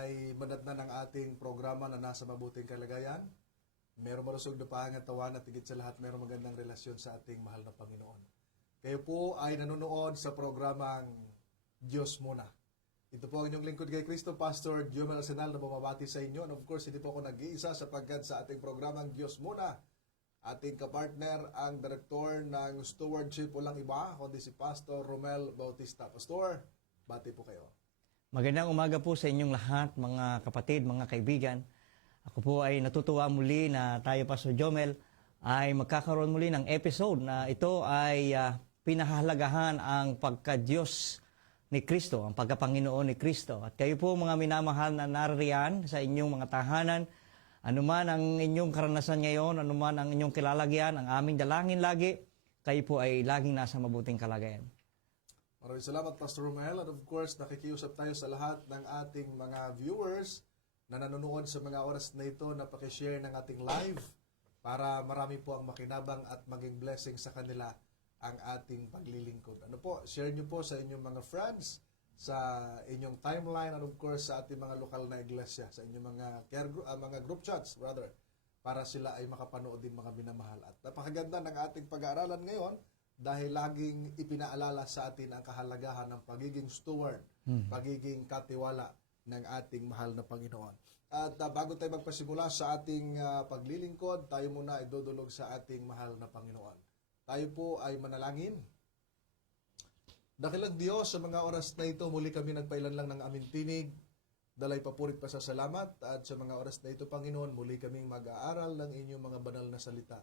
ay madatnan ng ating programa na nasa mabuting kalagayan. Meron malusog na pangatawan at higit sa lahat meron magandang relasyon sa ating mahal na Panginoon. Kayo po ay nanonood sa programang Diyos Muna. Ito po ang inyong lingkod kay Cristo, Pastor Jomel Arsenal na bumabati sa inyo. And of course, hindi po ako nag-iisa sapagkat sa ating programang Diyos Muna, ating kapartner ang Direktor ng Stewardship, walang iba, kundi si Pastor Romel Bautista. Pastor, bati po kayo. Magandang umaga po sa inyong lahat, mga kapatid, mga kaibigan. Ako po ay natutuwa muli na tayo, Pastor Jomel, ay magkakaroon muli ng episode na ito ay pinahahalagahan ang pagka-Diyos ni Kristo, ang pagka-Panginoon ni Kristo. At kayo po mga minamahal na naririyan sa inyong mga tahanan, anuman ang inyong karanasan ngayon, anuman ang inyong kilalagyan, ang aming dalangin lagi, kayo po ay laging nasa mabuting kalagayan. Maraming salamat, Pastor Romel. At of course, nakikiusap tayo sa lahat ng ating mga viewers na nanonood sa mga oras na ito na pakishare ng ating live para marami po ang makinabang at maging blessing sa kanila ang ating paglilingkod. Ano po, share nyo po sa inyong mga friends, sa inyong timeline, and of course sa ating mga lokal na iglesia, sa inyong mga group chats, rather, para sila ay makapanood din mga minamahal. At napakaganda ng ating pag-aaralan ngayon dahil laging ipinaalala sa atin ang kahalagahan ng pagiging steward, pagiging katiwala ng ating mahal na Panginoon. At bago tayo magpasimula sa ating paglilingkod, tayo muna ay dudulog sa ating mahal na Panginoon. Tayo po ay manalangin. Dakilang Diyos, sa mga oras na ito, muli kami nagpailan lang ng aming tinig, dalay papurit pa sa salamat, at sa mga oras na ito, Panginoon, muli kaming mag-aaral ng inyong mga banal na salita.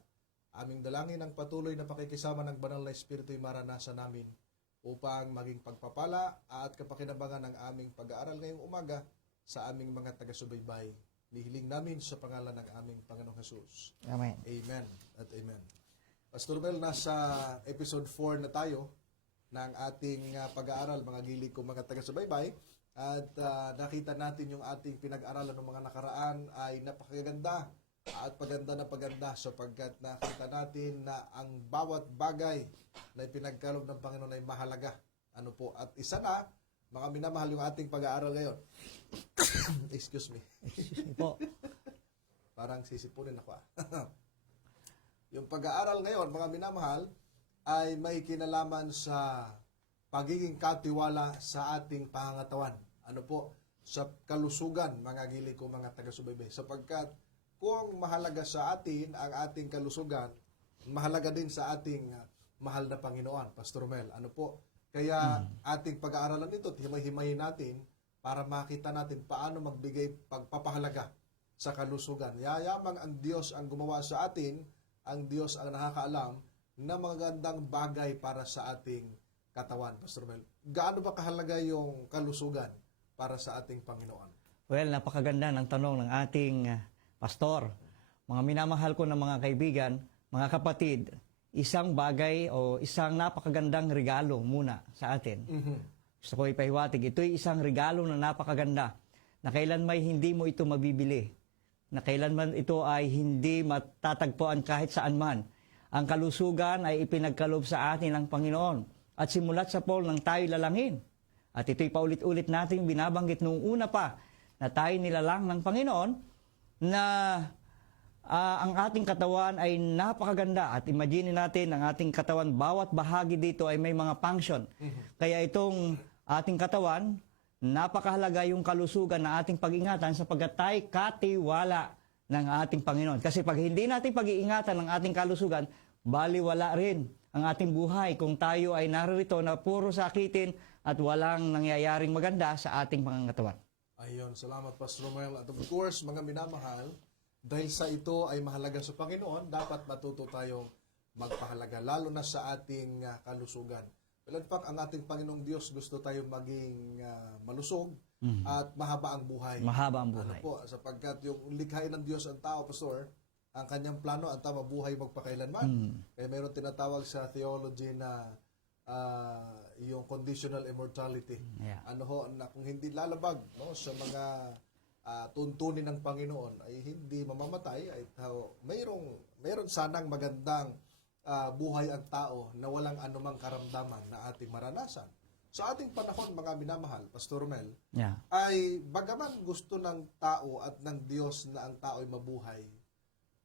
Aming dalangin ang patuloy na pakikisama ng banal na Espiritu ay maranasan namin upang maging pagpapala at kapakinabangan ng aming pag-aaral ngayong umaga sa aming mga taga-subaybay. Nihiling namin sa pangalan ng aming Panginoong Jesus. Amen. Amen at amen. Pastor Mel, nasa episode 4 na tayo ng ating pag-aaral, mga gilig kong mga taga-subaybay. At nakita natin yung ating pinag-aralan ng mga nakaraan ay napakaganda at paganda sapagkat nakita natin na ang bawat bagay na ipinagkaloob ng Panginoon ay mahalaga. Ano po? At isa na, mga minamahal yung ating pag-aaral ngayon. Excuse me. Excuse me po. Parang sisipunin ako. Yung pag-aaral ngayon, mga minamahal, ay may kinalaman sa pagiging katiwala sa ating pangangatawan. Ano po? Sa kalusugan, mga gilig ko, mga taga-subaybay. Sapagkat kung mahalaga sa atin ang ating kalusugan, mahalaga din sa ating mahal na Panginoon, Pastor Mel. Ano po? Kaya ating pag-aaralan nito, himay-himayin natin para makita natin paano magbigay pagpapahalaga sa kalusugan. Yayamang ang Diyos ang gumawa sa atin, ang Diyos ang nakakaalam na magandang bagay para sa ating katawan, Pastor Mel. Gaano ba kahalaga yung kalusugan para sa ating Panginoon? Well, napakaganda ng tanong ng ating pastor. Mga minamahal ko ng mga kaibigan, mga kapatid, isang bagay o isang napakagandang regalo muna sa atin. Gusto ko ipahiwatig, ito'y isang regalo na napakaganda na kailanman hindi mo ito mabibili, na kailanman ito ay hindi matatagpuan kahit saan man. Ang kalusugan ay ipinagkaloob sa atin ng Panginoon. At simulat sa Paul nang tayo lalangin. At ito'y paulit-ulit nating binabanggit noong una pa na tayo nilalang ng Panginoon na ang ating katawan ay napakaganda. At imagine natin ang ating katawan, bawat bahagi dito ay may mga function. Kaya itong ating katawan, napakahalaga yung kalusugan na ating pag-ingatan sapagkat tayo katiwala ng ating Panginoon. Kasi pag hindi natin pag-iingatan ng ating kalusugan, baliwala rin ang ating buhay kung tayo ay naririto na puro sakitin at walang nangyayaring maganda sa ating pangangatawan. Ayun, salamat Pastor Romel. At of course, mga minamahal, dahil sa ito ay mahalaga sa Panginoon, dapat matuto tayong magpahalaga, lalo na sa ating kalusugan. Well, in fact, ang ating Panginoong Diyos gusto tayong maging malusog at mahaba ang buhay. Mahaba ang buhay. Ano po, sapagkat yung likhain ng Diyos ang tao, Pastor, ang kanyang plano, ang tao mabuhay magpakailanman. Kaya mayroon tinatawag sa theology na yung conditional immortality. Yeah. Ano ho, na kung hindi lalabag sa mga tuntunin ng Panginoon ay hindi mamamatay, ay mayroon sanang magandang buhay ang tao na walang anumang karamdaman na ating maranasan. sa ating panahon, mga minamahal, Pastor Mel, Yeah. ay bagaman gusto ng tao at ng Diyos na ang tao ay mabuhay,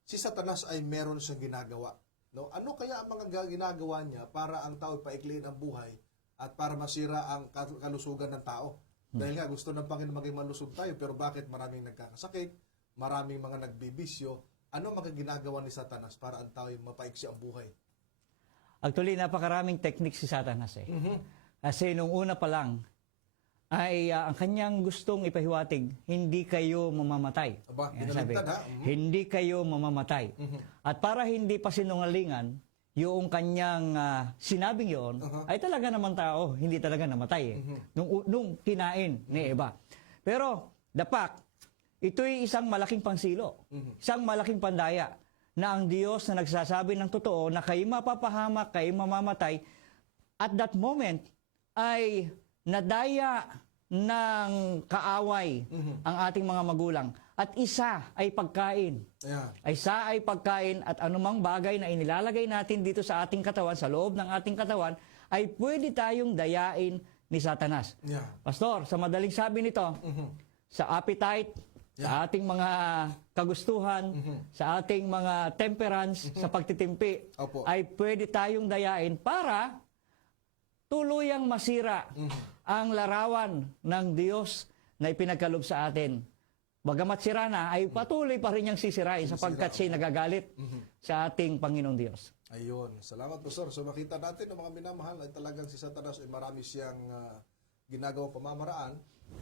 si Satanas ay meron siyang ginagawa. No? Ano kaya ang mga ginagawa niya para ang tao ay paikliin ang buhay at para masira ang kalusugan ng tao? Dahil nga gusto ng Panginoon maging malusog tayo, pero bakit maraming nagkakasakit, maraming mga nagbibisyo? Ano mga ginagawa ni Satanas para ang tao ay mapaiksi ang buhay? Actually, napakaraming technique si Satanas eh. Kasi nung una pa lang, ay ang kanyang gustong ipahiwatig, hindi kayo mamamatay. Aba, Yan sabi. binaligtad, ha? Hindi kayo mamamatay. At para hindi pa sinungalingan, yung kanyang sinabing yon ay talaga naman tao, hindi talaga namatay eh. Nung kinain ni Eva. Pero, dapat, ito'y isang malaking pansilo, isang malaking pandaya na ang Diyos na nagsasabi ng totoo na kayo mapapahamak, kayo mamamatay, at that moment ay nadaya ng kaaway ang ating mga magulang. At isa ay pagkain. Ayan. Isa ay pagkain at anumang bagay na inilalagay natin dito sa ating katawan, sa loob ng ating katawan, ay pwede tayong dayain ni Satanas. Yeah. Pastor, sa madaling sabi nito, sa appetite, sa ating mga kagustuhan, sa ating mga temperance, sa pagtitimpi, Opo. ay pwede tayong dayain para tuluyang masira ang larawan ng Diyos na ipinagkaloob sa atin. Bagamat sira na, ay patuloy pa rin niyang sisirain sapagkat siya'y nagagalit sa ating Panginoong Diyos. Ayun. Salamat, Pastor. So makita natin ng mga minamahal ay talagang si Satanas ay marami siyang ginagawang pamamaraan,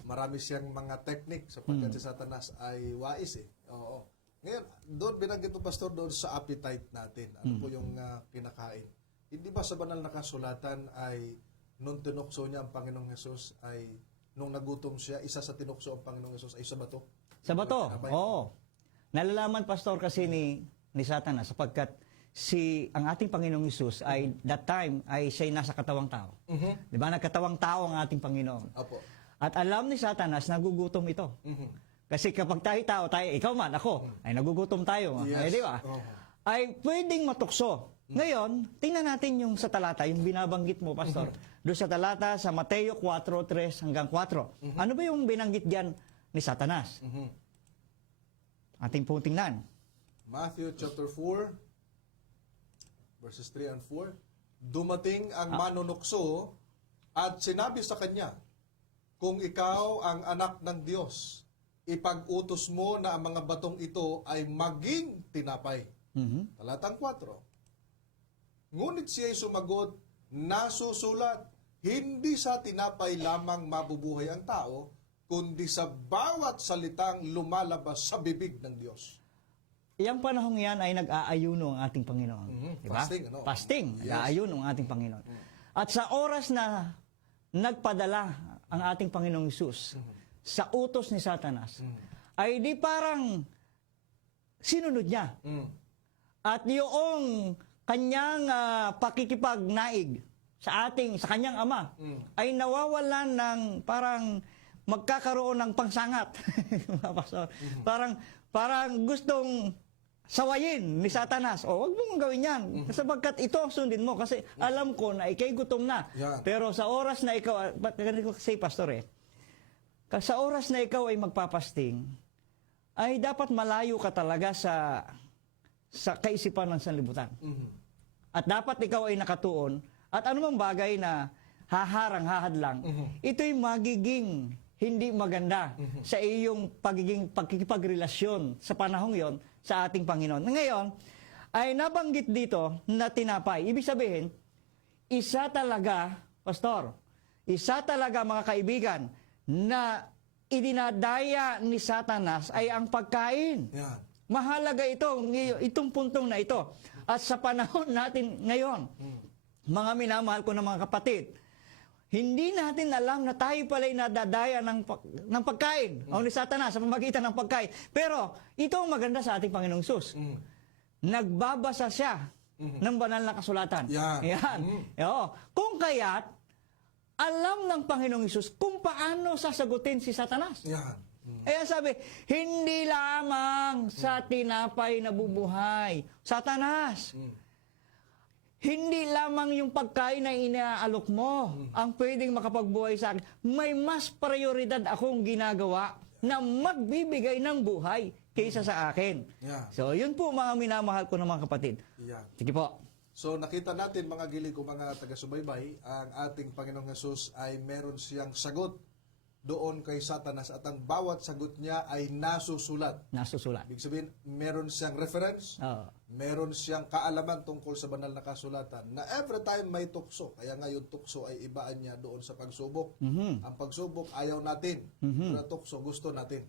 marami siyang mga technique sapagkat si Satanas ay wais eh. Oo. Ngayon, doon binanggit mo, Pastor, doon sa appetite natin. Ano po yung kinakain? Hindi ba sa banal na kasulatan ay nung tinukso niya ang Panginoong Hesus ay nung nagutom siya, isa sa tinukso ang Panginoong Hesus ay sa bato? Sa bato, oo. Nalalaman, Pastor, kasi ni Satanas sapagkat ang ating Panginoong Hesus ay that time ay siya'y nasa katawang tao. Di ba? Nagkatawang tao ang ating Panginoon. Opo. At alam ni Satanas, nagugutom ito. Kasi kapag tayo, ikaw man, ako, ay nagugutom tayo. Yes. Ay, di ba? Ay pwedeng matukso. Ngayon, tingnan natin yung sa talata, yung binabanggit mo, Pastor. Doon sa talata, sa Mateo 4:3 hanggang 4. Ano ba yung binanggit diyan ni Satanas? Ating pong tingnan. Matthew chapter 4, verses 3 and 4. Dumating ang manunukso at sinabi sa kanya, kung ikaw ang anak ng Diyos, ipag-utos mo na ang mga batong ito ay maging tinapay. Talatang 4. Ngunit siya'y sumagot, nasusulat, hindi sa tinapay lamang mabubuhay ang tao, kundi sa bawat salitang lumalabas sa bibig ng Diyos. Iyang panahong yan ay nag-aayuno ang ating Panginoon. Diba? Fasting, ano? Fasting. Yes. Nag-aayuno ang ating Panginoon. At sa oras na nagpadala ang ating Panginoong Hesus sa utos ni Satanas, ay di parang sinunod niya. At yung kanyang pakikipagnaig sa kanyang ama, ay nawawalan ng parang magkakaroon ng pangsangat. Parang gustong sawayin ni Satanas. O, wag mong gawin yan. Sapagkat ito ang sundin mo. Kasi alam ko na ikay gutom na. Yan. Pero sa oras na ikaw, ganito ko kasi, Pastor sa oras na ikaw ay magpapasting, ay dapat malayo ka talaga sa kaisipan ng sanlibutan. At dapat ikaw ay nakatuon. At anumang bagay na hahadlang, ito'y magiging hindi maganda sa iyong pagkikipagrelasyon sa panahong yon sa ating Panginoon. Ngayon, ay nabanggit dito na tinapay. Ibig sabihin, isa talaga, Pastor, isa talaga mga kaibigan, na idinadaya ni Satanas ay ang pagkain. Yan. Mahalaga itong puntong na ito. At sa panahon natin ngayon, mga minamahal ko ng mga kapatid, hindi natin alam na tayo pala'y nadadaya ng pagkain o ni Satanas sa pamagitan ng pagkain. Pero ito ang maganda sa ating Panginoong Sus. Nagbabasa siya ng banal na kasulatan. Yan. Oo. Kung kaya't, alam ng Panginoong Sus kung paano sasagutin si Satanas. Yan. Kaya sabi, hindi lamang sa tinapay nabubuhay. Satanas, hindi lamang yung pagkain na inaalok mo ang pwedeng makapagbuhay sa akin. May mas prioridad akong ginagawa na magbibigay ng buhay kaysa sa akin. Yeah. So, yun po mga minamahal ko ng mga kapatid. Yeah. Sige po. So nakita natin mga gilig o mga taga-subaybay, ang ating Panginoong Hesus ay meron siyang sagot doon kay Satanas at ang bawat sagot niya ay nasusulat. Nasusulat. Ibig sabihin, meron siyang reference, Oo. meron siyang kaalaman tungkol sa banal na kasulatan na every time may tukso. Kaya nga yung tukso ay ibaan niya doon sa pagsubok. Ang pagsubok ayaw natin. Pero tukso gusto natin.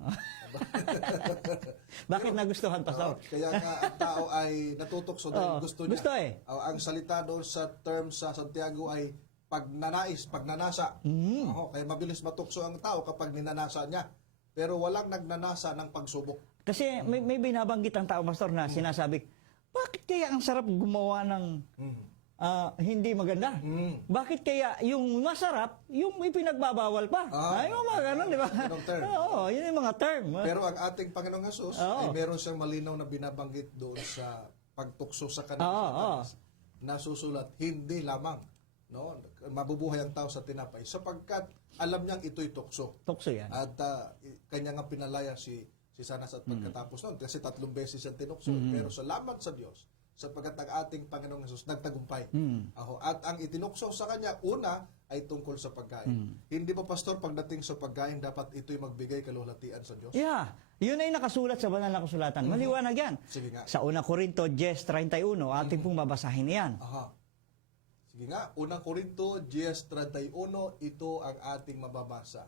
Bakit nagustuhan, Pastor? Kaya nga ang tao ay natutukso dahil Oo, gusto niya. gusto eh. Ang salita doon sa term sa Santiago ay pagnanais, pagnanasa. Kaya mabilis matukso ang tao kapag ninanasa niya. Pero walang nagnanasa ng pagsubok. Kasi may binabanggit ang tao, Pastor, na sinasabi, bakit kaya ang sarap gumawa ng hindi maganda? Bakit kaya yung masarap, yung ipinagbabawal pa? Ay, mga ganun, di ba? Ganong term. Oo, yun yung mga term. Pero ang ating Panginoong Hesus ay meron siyang malinaw na binabanggit doon sa pagtukso sa kanila. Nasusulat, hindi lamang. No, mabubuhay ang tao sa tinapay sapagkat alam niyang ito'y tukso. Tukso yan. At kanya nga pinalaya si Sanas at pagkatapos noon kasi 3 beses siyang tinukso. Pero salamat sa Diyos sapagkat ang ating Panginoong Hesus nagtagumpay. At ang itinukso sa kanya, una ay tungkol sa pagkain. Hindi ba, Pastor, pagdating sa pagkain, dapat ito'y magbigay kaluwalhatian sa Diyos? Yeah. Yun ay nakasulat sa banal na kasulatan. Maliwanag yan. Sige nga. Sa 1 Corinto 10:31, ating pong babasahin yan. Sige nga, unang Korinto 10:31, ito ang ating mababasa.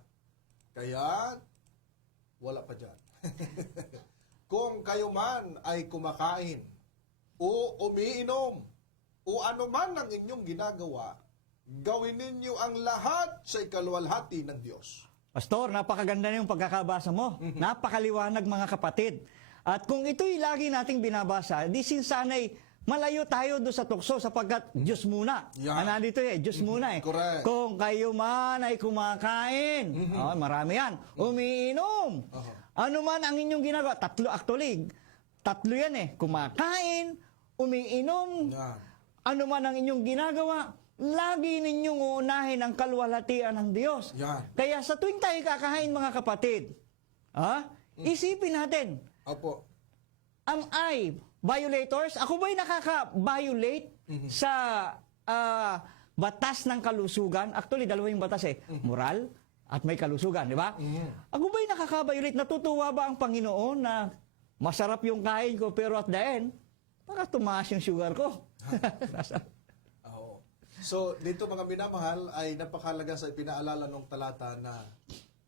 Kaya, wala pa dyan. Kung kayo man ay kumakain, o umiinom, o ano man ang inyong ginagawa, gawin ninyo ang lahat sa ikaluwalhati ng Diyos. Pastor, napakaganda na yung pagkakabasa mo. Napakaliwanag, mga kapatid. At kung ito'y lagi nating binabasa, di sinsanay malayo tayo doon sa tukso sapagkat Diyos muna. Yeah. Nandito Diyos muna eh. Correct. Kung kayo man ay kumakain, marami yan, umiinom, ano man ang inyong ginagawa, tatlo yan eh, kumakain, umiinom, ano man ang inyong ginagawa, lagi ninyong uunahin ang kaluwalhatian ng Diyos. Yan. Kaya sa tuwing tayo kakain, mga kapatid, isipin natin, Opo. am I violators? Ako ba'y nakaka-violate sa batas ng kalusugan? Actually, dalawa yung batas eh. Moral at may kalusugan, di ba? Ako ba'y nakaka-violate? Natutuwa ba ang Panginoon na masarap yung kain ko pero at the end, baka tumaas yung sugar ko? So, dito mga minamahal ay napakalaga sa ipinaalala ng talata na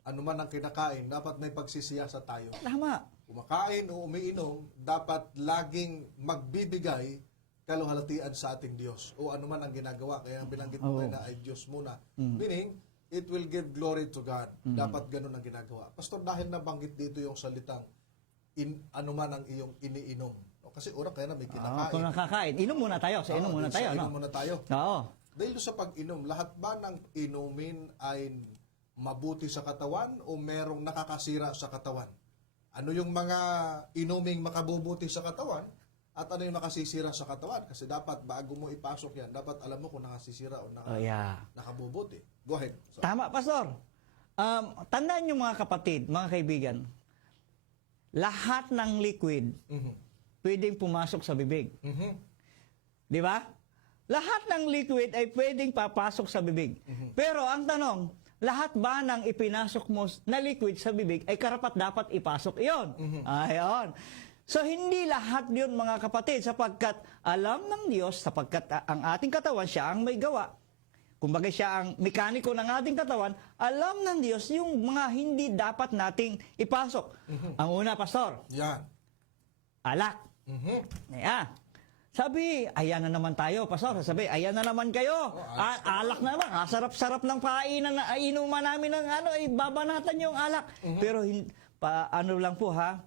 anuman ang kinakain, dapat may pagsisiyasa tayo. Tama. Kumakain o umiinom, dapat laging magbibigay kaluhalatian sa ating Diyos. O anuman ang ginagawa. Kaya ang binanggit mo na ay Diyos muna. Meaning, it will give glory to God. Dapat ganun ang ginagawa. Pastor, dahil nabanggit dito yung salitang anuman ang iyong iniinom. Kasi una kaya na may kinakain. Kung nakakain, inom muna tayo. Sa inom muna tayo. Inom muna tayo. Oo. Dahil sa pag-inom, lahat ba ng inumin ay mabuti sa katawan o merong nakakasira sa katawan? Ano yung mga inuming makabubuti sa katawan at ano yung nakasisira sa katawan? Kasi dapat bago mo ipasok yan, dapat alam mo kung nakasisira o nakabubuti. Go ahead. So, Tama, Pastor. Tandaan nyo, mga kapatid, mga kaibigan, lahat ng liquid pwedeng pumasok sa bibig. Di ba? Lahat ng liquid ay pwedeng papasok sa bibig. Pero ang tanong, lahat ba ng ipinasok mo na liquid sa bibig ay karapat-dapat ipasok iyon? Ayon. So, hindi lahat yun, mga kapatid, sapagkat alam ng Diyos, sapagkat ang ating katawan, siya ang may gawa. Kumbaga siya ang mekaniko ng ating katawan, alam ng Diyos yung mga hindi dapat nating ipasok. Ang una, Pastor, yan. alak. Yeah. Sabi, ayan na naman tayo, Pastor. Sabi, ayan na naman kayo. Alak na naman. Sarap-sarap ng painan na inuman namin ng babanatan yung alak. Pero ano lang po ha?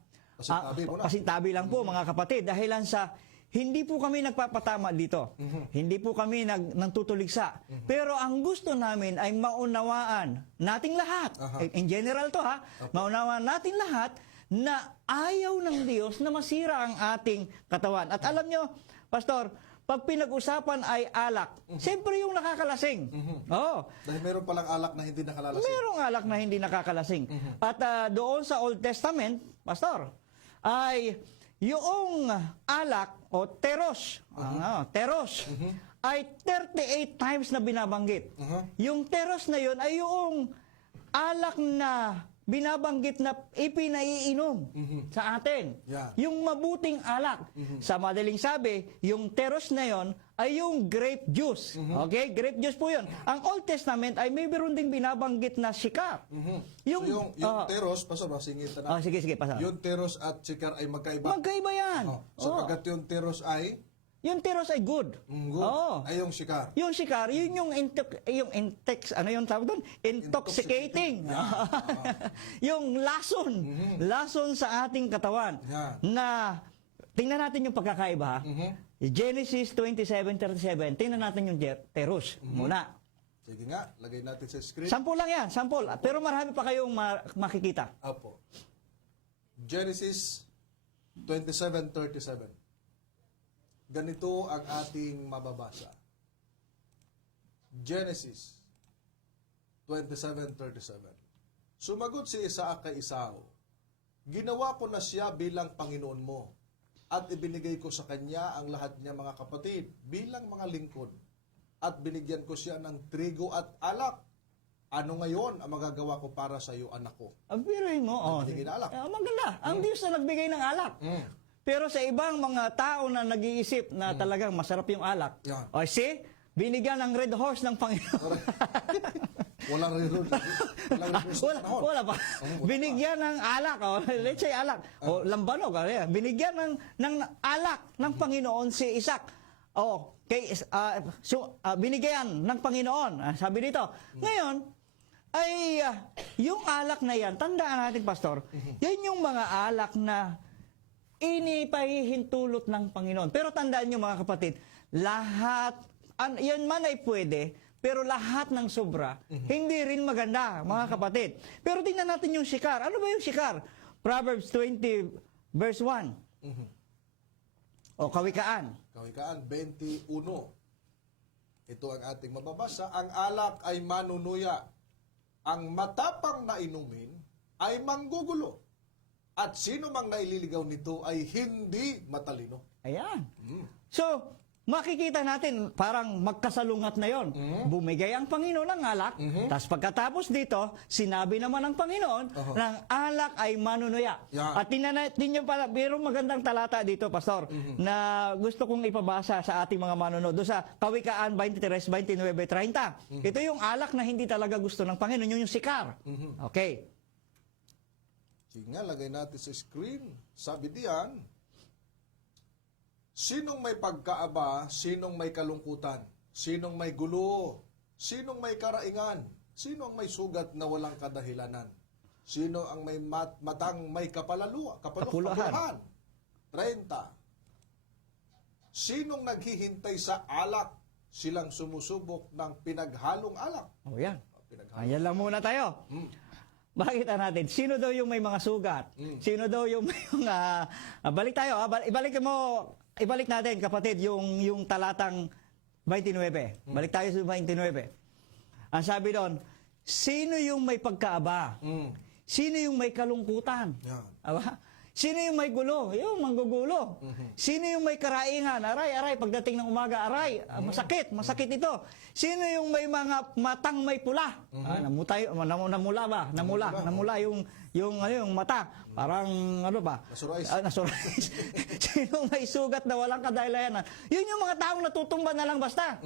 Pasintabi lang po, mga kapatid. Dahilan sa hindi po kami nagpapatama dito. Hindi po kami nagtutuligsa. Pero ang gusto namin ay maunawaan nating lahat. In general to ha. Maunawaan natin lahat na ayaw ng Diyos na masira ang ating katawan. At alam nyo, Pastor, pag pinag-usapan ay alak, siyempre yung nakakalasing. Oo. Dahil meron palang alak na hindi nakalalasing. Merong alak na hindi nakakalasing. At doon sa Old Testament, Pastor, ay yung alak o teros, teros, ay 38 times na binabanggit. Yung teros na yun ay yung alak na binabanggit na ipinaiinom sa atin. Yeah. Yung mabuting alak. Sa madaling sabi, yung teros na yon ay yung grape juice. Okay? Grape juice po yun. Ang Old Testament ay may meron ding binabanggit na sikar. Yung teros, Pastor, singitan na. Sige, pasa. Yung teros at sikar ay magkaiba. Magkaiba yan. Sapagkat yung teros ay Yung teros ay good. good. Oo. Ay yung sikar. Yung sikar, yun yung ano yung tawag doon? Intoxicating. Yung lason. Lason sa ating katawan. Yeah. Na, tingnan natin yung pagkakaiba. Genesis 27:37, tingnan natin yung teros muna. Sige nga, lagay natin sa screen. Sample lang yan, sample. Pero marami pa kayong makikita. Apo. Genesis 27:37. Ganito ang ating mababasa. Genesis 27:37. Sumagot si Isaac kay Esau, "Ginawa ko na siya bilang Panginoon mo, at ibinigay ko sa kanya ang lahat niya mga kapatid bilang mga lingkod, at binigyan ko siya ng trigo at alak. Ano ngayon ang magagawa ko para sa iyo, anak ko?" Ang biruin mo, Nagbigay ng alak. maganda. Ang Diyos na nagbigay ng alak. Pero sa ibang mga tao na nag-iisip na talagang masarap yung alak, Yan. binigyan ng red horse ng Panginoon. Walang reroll. Wala pa. Binigyan ng alak, let's say alak, o lambanog, binigyan ng alak ng Panginoon si Isaac. Binigyan ng Panginoon, sabi dito. Ngayon, ay yung alak na yan, tandaan natin, Pastor, yan yung mga alak na inipahihintulot ng Panginoon. Pero tandaan nyo mga kapatid, lahat, yan man ay pwede, pero lahat ng sobra, hindi rin maganda, mga kapatid. Pero tingnan natin yung sikar. Ano ba yung sikar? Proverbs 20, verse 1. O Kawikaan. Kawikaan 21. Ito ang ating mababasa. Ang alak ay manunuya. Ang matapang na inumin ay manggugulo. At sino mang naililigaw nito ay hindi matalino. Ayan. So, makikita natin, parang magkasalungat na yon. Bumigay ang Panginoon ng alak, tapos pagkatapos dito, sinabi naman ng Panginoon, ng alak ay manunuya. Yeah. At tingnan nyo pala, mayroong magandang talata dito, Pastor, na gusto kong ipabasa sa ating mga manunood. Doon sa Kawikaan 23, 29, 30. Ito yung alak na hindi talaga gusto ng Panginoon, yung sikar. Okay. Sige nga, lagay natin sa screen. Sabi diyan, sinong may pagkaaba, sinong may kalungkutan, sinong may gulo, sinong may karaingan, sino ang may sugat na walang kadahilanan, sino ang may matang may kapuluhan. 30. Sinong naghihintay sa alak, silang sumusubok ng pinaghalong alak. O yan. Ayan lang muna tayo. Bakit natin? Sino daw yung may mga sugat? Sino daw yung may mga... balik tayo. Ibalik natin, kapatid, yung talatang 29. Balik tayo sa 29. Ang sabi doon, sino yung may pagkaaba? Sino yung may kalungkutan? Yan. Aba? Sino yung may gulo? Yung manggugulo. Sino yung may karaingan? Aray, pagdating ng umaga, aray, masakit ito. Sino yung may mga matang may pula? Namula ba? Namula yung mata. Parang ano ba? Nasurize. Sino may sugat na walang kadahilanan? Yun yung mga taong natutumba na lang basta.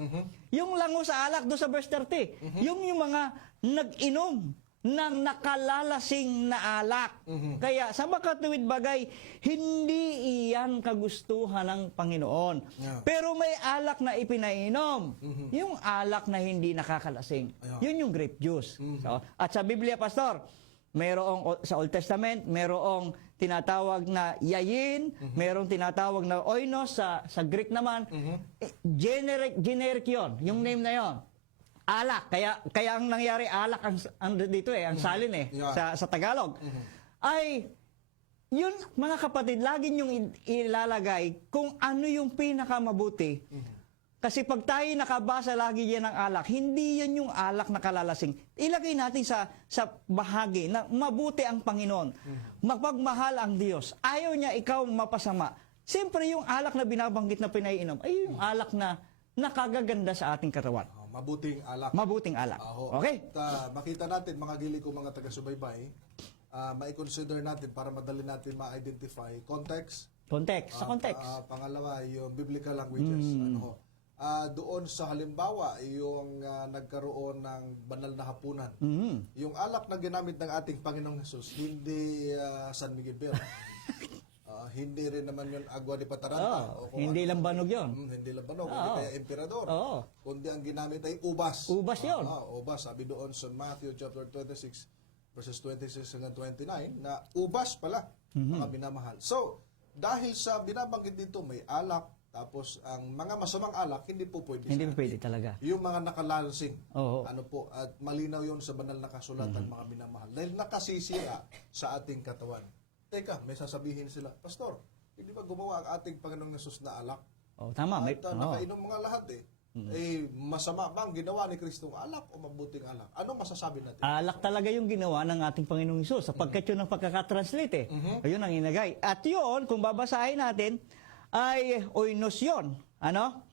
Yung lango sa alak do sa verse 30. Yung mga nag-inom ng nakalalasing na alak. Kaya sa makatuwid bagay, hindi iyan kagustuhan ng Panginoon. Yeah. Pero may alak na ipinainom. Yung alak na hindi nakakalasing. Yun yung grape juice. So, at sa Biblia, Pastor, mayroong sa Old Testament, mayroong tinatawag na yayin, mayroong tinatawag na oinos sa Greek naman. Generic yun, yung name na yon. Alak. Kaya ang nangyari, alak ang dito ang salin Yeah. sa Tagalog. Ay, yun, mga kapatid, lagi niyong ilalagay kung ano yung pinakamabuti Kasi pag tayo nakabasa lagi yan ng alak, hindi yan yung alak na kalalasing. Ilagay natin sa bahagi na mabuti ang Panginoon. Magpagmahal ang Diyos. Ayaw niya ikaw mapasama. Siyempre yung alak na binabanggit na pinaiinom, ay yung alak na nakagaganda sa ating katawan. Mabuting alak. Mabuting alak. Aho. Okay? At makita natin, mga gili ko, mga taga-subaybay, mai-consider natin para madali natin ma-identify context. Context. Sa context. Pangalawa, yung biblical languages. Doon sa halimbawa, yung nagkaroon ng banal na hapunan. Yung alak na ginamit ng ating Panginoong Jesus, hindi San Miguel Beer. Hindi rin naman yun agua de Pataranta. Hindi lang banog yun. Hindi lang banog. Hindi kaya emperador. Kundi ang ginamit ay ubas. Ubas yun. Ubas. Sabi doon sa Matthew chapter 26, verses 26 hanggang 29, na ubas pala, mga binamahal. So, dahil sa binabanggit dito, may alak, tapos ang mga masamang alak, hindi po pwede. Hindi pwede talaga. Yung mga nakalansing. Oo. Ano po, at malinaw yon sa banal na kasulatan, mga binamahal. Dahil nakasisiya sa ating katawan. Teka, may sasabihin sila, Pastor, hindi ba gumawa ang ating Panginoong Yesus na alak? Tama. At nakainom mga lahat masama bang ginawa ni Kristong alak o mabuting alak? Ano masasabi natin? Alak talaga yung ginawa ng ating Panginoong Hesus sapagkat yun ang pagkakatranslate Ayun ang inagay. At yun, kung babasahin natin, ay oinos yun. Ano?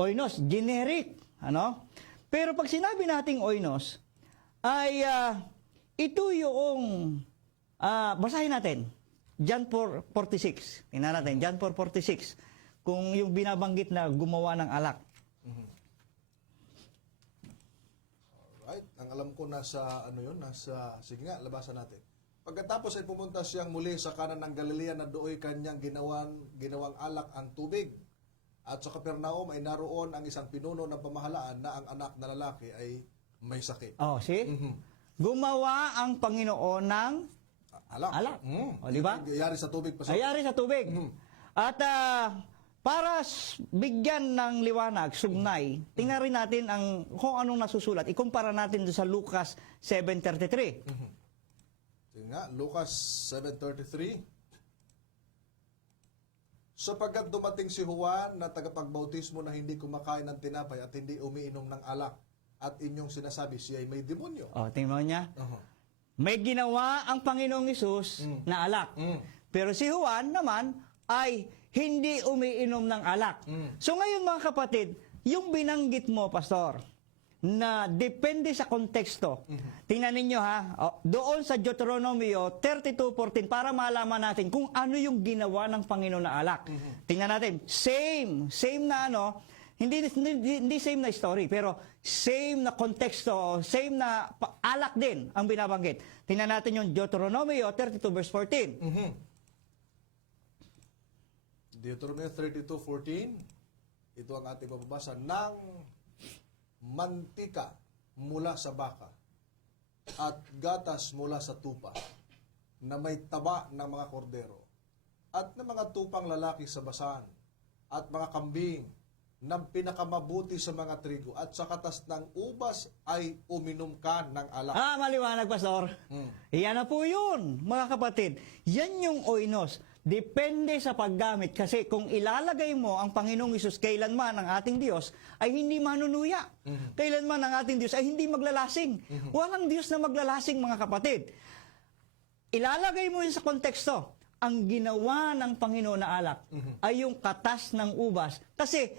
Oinos, generic. Ano? Pero pag sinabi nating oinos, ay ito yung, basahin natin, John 4:46. Tingnan natin, John 4:46. Kung yung binabanggit na gumawa ng alak. Alright, ang alam ko nasa sige nga, labasan natin. Pagkatapos ay pumunta siyang muli sa kanan ng Galilea na dooy kanyang ginawang alak ang tubig. At sa Capernaum ay naroon ang isang pinuno ng pamahalaan na ang anak na lalaki ay may sakit. See? Gumawa ang Panginoon ng alak. Di ba? Ayari sa tubig pa Ayari sa tubig. At para bigyan ng liwanag, sugnay, tingnan rin natin kung anong nasusulat. Ikumpara natin doon sa Lucas 7:33. Tingnan nga, Lucas 7:33. Sapagkat dumating si Juan na tagapagbautismo na hindi kumakain ng tinapay at hindi umiinom ng alak, at inyong sinasabi siya ay may demonyo. Tingnan mo niya. May ginawa ang Panginoong Hesus na alak. Pero si Juan naman ay hindi umiinom ng alak. So ngayon mga kapatid, yung binanggit mo, Pastor, na depende sa konteksto. Tingnan ninyo doon sa Deuteronomio 32:14 para malaman natin kung ano yung ginawa ng Panginoon na alak. Tingnan natin, same na hindi same na story, pero same na konteksto, same na alak din ang binabanggit. Tingnan natin yung Deuteronomio 32 verse 14. Deuteronomio 32:14, ito ang ating mababasa, ng mantika mula sa baka at gatas mula sa tupa na may taba ng mga kordero at ng mga tupang lalaki sa basan at mga kambing na pinakamabuti sa mga trigo at sa katas ng ubas ay uminom ka ng alak. Maliwanag, Pastor. Yan na po yun, mga kapatid. Yan yung oinos. Depende sa paggamit. Kasi kung ilalagay mo ang Panginoong Hesus kailanman ang ating Diyos ay hindi manunuya. Kailanman ang ating Diyos ay hindi maglalasing. Walang Diyos na maglalasing, mga kapatid. Ilalagay mo yun sa konteksto. Ang ginawa ng Panginoon na alak ay yung katas ng ubas. Kasi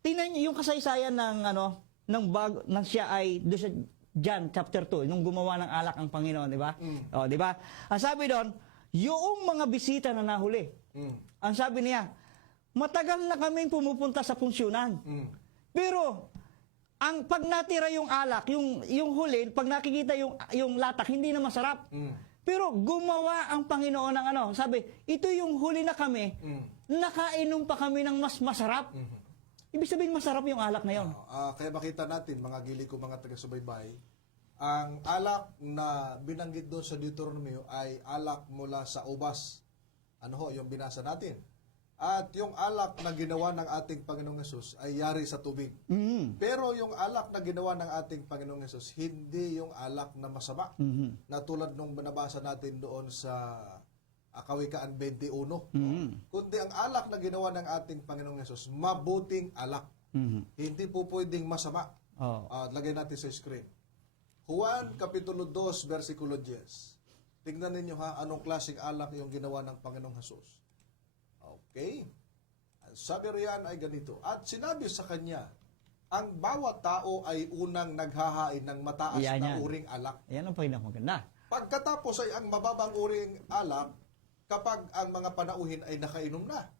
tingnan niyo yung kasaysayan ng siya ay doon sa John chapter 2 nung gumawa ng alak ang Panginoon, di ba? Di ba? Ang sabi doon, yung mga bisita na nahuli. Ang sabi niya, matagal na kaming pumupunta sa funksyonan. Pero pag natira yung alak, yung huli, pag nakikita yung latak, hindi na masarap. Pero gumawa ang Panginoon ng sabi, ito yung huli na kami, nakainom pa kami ng mas masarap. Ibig sabihin masarap yung alak na yon. Kaya makita natin, mga gili ko, mga taga-subaybay, ang alak na binanggit doon sa Deuteronomio ay alak mula sa ubas. Yung binasa natin. At yung alak na ginawa ng ating Panginoong Yesus ay yari sa tubig. Pero yung alak na ginawa ng ating Panginoong Yesus, hindi yung alak na masama. Na tulad nung binabasa natin doon sa Kawikaan 21. Kundi ang alak na ginawa ng ating Panginoong Yesus, mabuting alak. Hindi po pwedeng masama. Oo. Lagay natin sa screen. Juan Kapitulo 2, versikulo 10. Tingnan ninyo ha, anong klaseng alak yung ginawa ng Panginoong Hesus. Okay. Ang sabi riyan ay ganito. At sinabi sa kanya, ang bawat tao ay unang naghahain ng mataas Yan na yan. uring alak. Ayan ang pinakamaganda. Pagkatapos ay ang mababang uring alak kapag ang mga panauhin ay nakainom na.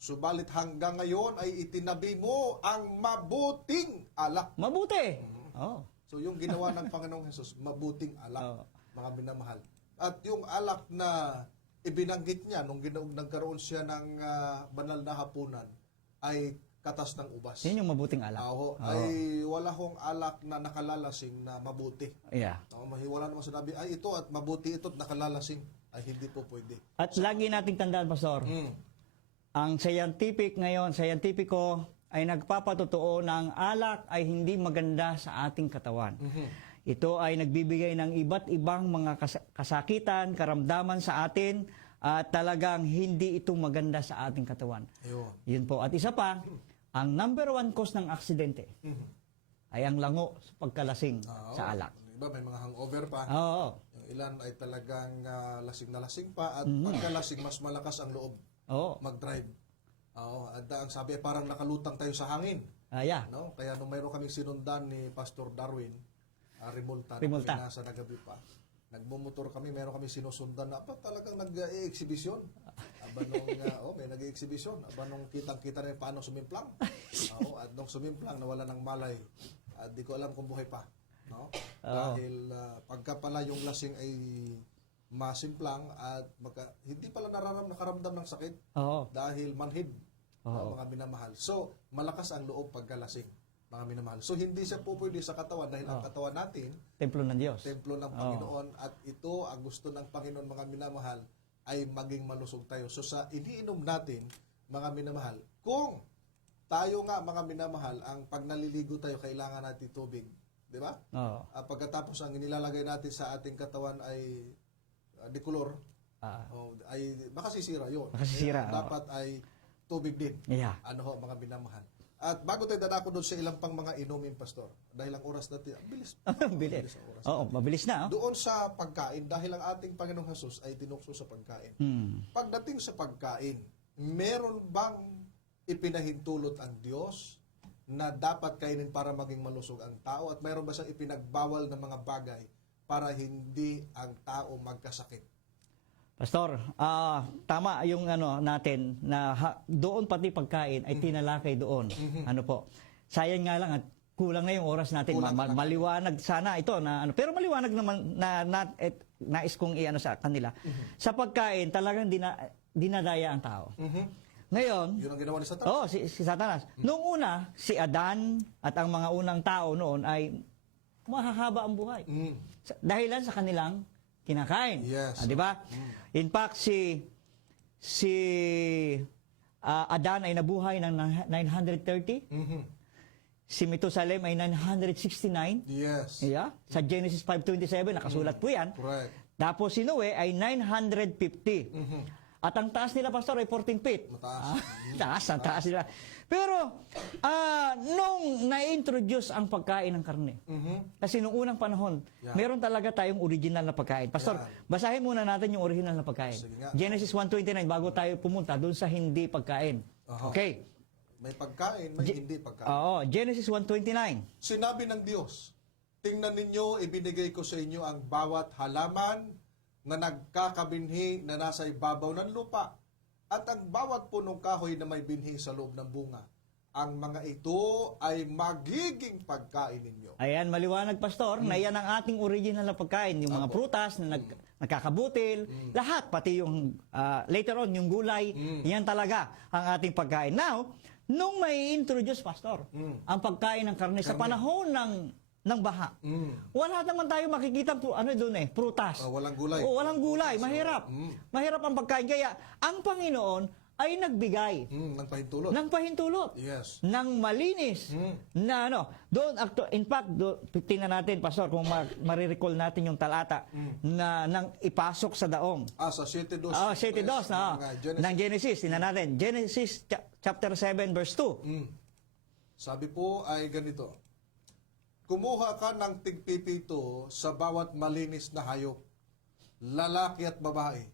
Subalit hanggang ngayon ay itinabi mo ang mabuting alak. Mabuti. Oo. So yung ginawa ng Panginoong Hesus, mabuting alak, Oo. mga minamahal. At yung alak na ibinanggit niya nung nagkaroon siya ng banal na hapunan ay katas ng ubas. Yan yung mabuting alak. Oo, ay wala hong alak na nakalalasing na mabuti. Yeah. Wala naman sinabi, ay ito at mabuti ito at nakalalasing. Ay hindi po pwede. At lagi nating tandaan, Pastor, ang scientific ngayon, scientifico ay nagpapatotoo na ang alak ay hindi maganda sa ating katawan. Ito ay nagbibigay ng iba't ibang mga kasakitan, karamdaman sa atin at talagang hindi ito maganda sa ating katawan. Ayun. Yun po. At isa pa, ang number one cause ng aksidente ay ang lango sa pagkalasing sa alak. Iba may mga hangover pa. Oo. Yung ilan ay talagang lasing na lasing pa at pagkalasing mas malakas ang loob Oo. mag-drive. Oo, at ang sabi ay parang nakalutang tayo sa hangin. Yeah. No? Kaya nung mayroon kaming sinundan ni Pastor Darwin, Rimulta, Rimulta. na nasa nagabi pa, nagmumotor kami, mayroon kami sinusundan na talagang nag-e-exhibition. Aba nung, may nag-e-exhibition. Aba nung kitang-kita na paano sumimplang. At nung sumimplang, nawala ng malay. At di ko alam kung buhay pa. No? Dahil pagka pala yung lasing ay masimplang at hindi pala nakaramdam ng sakit Oo. dahil manhid, mga minamahal. So, malakas ang loob pagkalasing, mga minamahal. So, hindi siya po pwede sa katawan dahil ang katawan natin, Templo ng Diyos. templo ng Panginoon, at ito, ang gusto ng Panginoon, mga minamahal, ay maging malusog tayo. So, sa iniinom natin, mga minamahal, kung tayo nga, mga minamahal, ang pag naliligo tayo, kailangan natin tubig. Di ba? Oo. Pagkatapos, ang inilalagay natin sa ating katawan ay decolor, ay baka sisira yun. Baka sisira, Kaya dapat ay tubig din. Yeah. Ano ho, mga minamahal. At bago tayo dadako doon sa ilang pang mga inumin, Pastor, dahil ang oras natin, bilis. Bilis. ang oras. Oo, mabilis na. Doon sa pagkain, dahil ang ating Panginoong Hesus ay tinukso sa pagkain. Pagdating sa pagkain, meron bang ipinahintulot ang Diyos na dapat kainin para maging malusog ang tao? At meron ba siyang ipinagbawal na mga bagay para hindi ang tao magkasakit? Pastor, tama yung natin na doon pati pagkain ay tinalakay doon. Ano po? Sayang nga lang at kulang na yung oras natin. Maliwanag sana ito na pero maliwanag naman na nais kong i-ano sa kanila. Sa pagkain talagang dinadaya ang tao. Ngayon, Yun ang ginawa ni Satanas. si Satanas. Noong una, si Adan at ang mga unang tao noon ay mahahaba ang buhay. Dahilan sa kanilang kinakain. Yes. Di ba? In fact, si Adan ay nabuhay ng 930. Si Methuselah ay 969. Yes. Yeah. Sa Genesis 5:27, nakasulat po yan. Correct. Tapos si Noe ay 950. At ang taas nila, Pastor, ay 14 feet. Mataas. Ang taas nila. Pero, nung na-introduce ang pagkain ng karne, kasi nung unang panahon, meron talaga tayong original na pagkain. Pastor, basahin muna natin yung original na pagkain. Sige nga. Genesis 1:29, bago tayo pumunta doon sa hindi pagkain. Okay. May pagkain, may hindi pagkain. Oo, Genesis 1:29. Sinabi ng Diyos, tingnan ninyo, ibinigay ko sa inyo ang bawat halaman na nagkakabinhi na nasa ibabaw ng lupa at ang bawat punong kahoy na may binhi sa loob ng bunga. Ang mga ito ay magiging pagkain ninyo. Ayan, maliwanag, Pastor, na yan ang ating original na pagkain. Yung mga prutas na nagkakabutil, lahat, pati yung later on, yung gulay, yan talaga ang ating pagkain. Now, nung may introduce, Pastor, ang pagkain ng karne sa panahon ng baha, wala naman tayo makikita prutas. Walang gulay. Walang gulay, mahirap. Mahirap ang pagkain. Kaya, ang Panginoon ay nagbigay Ng pahintulot. ng pahintulot, Yes. ng malinis, na doon, in fact, tingnan natin, Pastor, kung marirecall natin yung talata na nang ipasok sa daong. Sa 7:2. 7:2 ng Genesis. Tingnan natin. Genesis chapter 7 verse 2. Sabi po ay ganito. Kumuha ka ng tigpipito sa bawat malinis na hayop, lalaki at babae.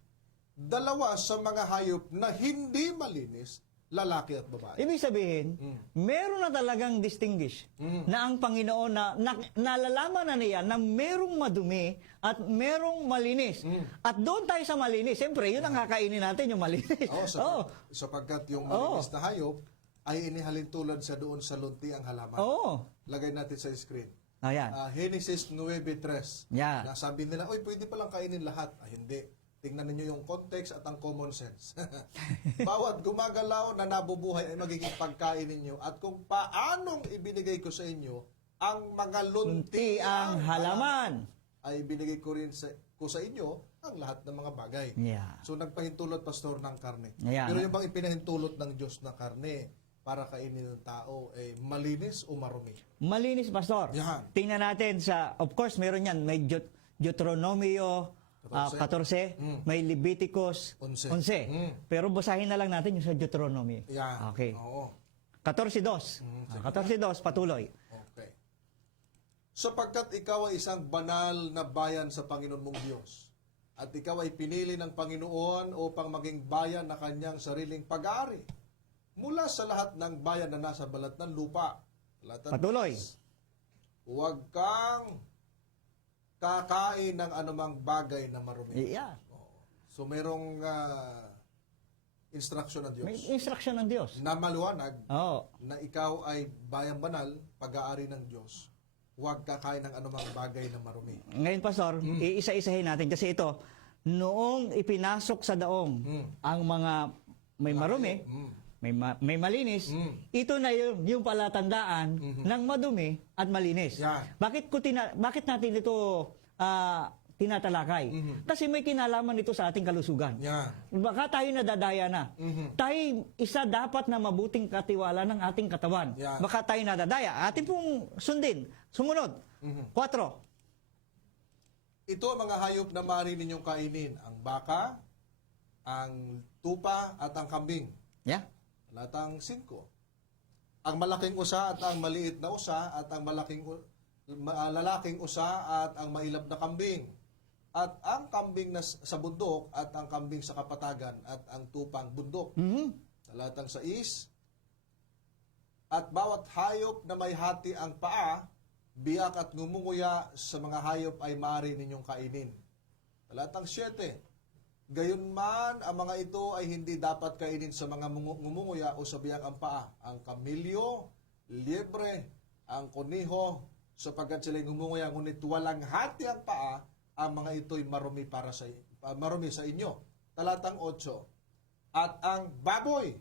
Dalawa sa mga hayop na hindi malinis, lalaki at babae. Ibig sabihin, meron na talagang distinguish na ang Panginoon na nalalaman na niya na merong madumi at merong malinis. At doon tayo sa malinis. Siyempre, yun ang kakainin natin, yung malinis. Sapagkat yung malinis na hayop ay inihalin tulad sa doon sa lunti ang halaman. Lagay natin sa screen. Ayan. Genesis 9:3. Yeah. Nasabi nila, oy, pwede palang kainin lahat. Hindi. Tingnan ninyo yung context at ang common sense. Bawat gumagalaw na nabubuhay ay magiging pagkain ninyo. At kung paanong ibinigay ko sa inyo ang mga lunti ang halaman, ay binigay ko rin ko sa inyo ang lahat ng mga bagay. Yeah. So nagpahintulot, pastor, ng karne. Yeah. Pero yung bang ipinahintulot ng Diyos na karne para kainin ng tao, malinis o marumi? Malinis, Pastor. Yan. Tingnan natin of course, meron yan. May Deuteronomio 14, may Leviticus 11. Pero basahin na lang natin yung sa Deuteronomy. Yan. Okay. Oo. 14:2. 14:2, patuloy. Okay. Sapagkat ikaw ay isang banal na bayan sa Panginoon mong Diyos, at ikaw ay pinili ng Panginoon upang maging bayan na kanyang sariling pag-aari mula sa lahat ng bayan na nasa balat ng lupa. Patuloy. Huwag kang kakain ng anumang bagay na marumi. Yeah. So merong instruction ng Diyos May instruction ng Diyos. na maliwanag Oo. na ikaw ay bayang banal, pag-aari ng Diyos. Huwag kakain ng anumang bagay na marumi. Ngayon, Pastor, iisa-isahin natin kasi ito, noong ipinasok sa daong ang mga may marumi, may malinis, ito na yung palatandaan ng madumi at malinis. Yan. Bakit natin ito tinatalakay? Kasi may kinalaman ito sa ating kalusugan. Yan. Baka tayo nadadaya na. Tayo isa dapat na mabuting katiwala ng ating katawan. Yan. Baka tayo nadadaya. Atin pong sundin. Sumunod. 4. Ito ang mga hayop na maaari ninyong kainin. Ang baka, ang tupa, at ang kambing. Yeah. Latang 5. Ang malaking usa at ang maliit na usa at ang lalaking usa at ang mailap na kambing. At ang kambing na sa bundok at ang kambing sa kapatagan at ang tupang bundok. Talatang 6. At bawat hayop na may hati ang paa, biyak at ngumunguya sa mga hayop ay maaari ninyong kainin. Talatang 7. Gayunman, ang mga ito ay hindi dapat kainin sa mga ngumunguya o sa biyak ang paa. Ang kamilyo, liebre, ang kuniho, sapagkat sila'y ngumunguya, ngunit walang hati ang paa, ang mga ito'y marumi sa inyo. Talatang 8. At ang baboy,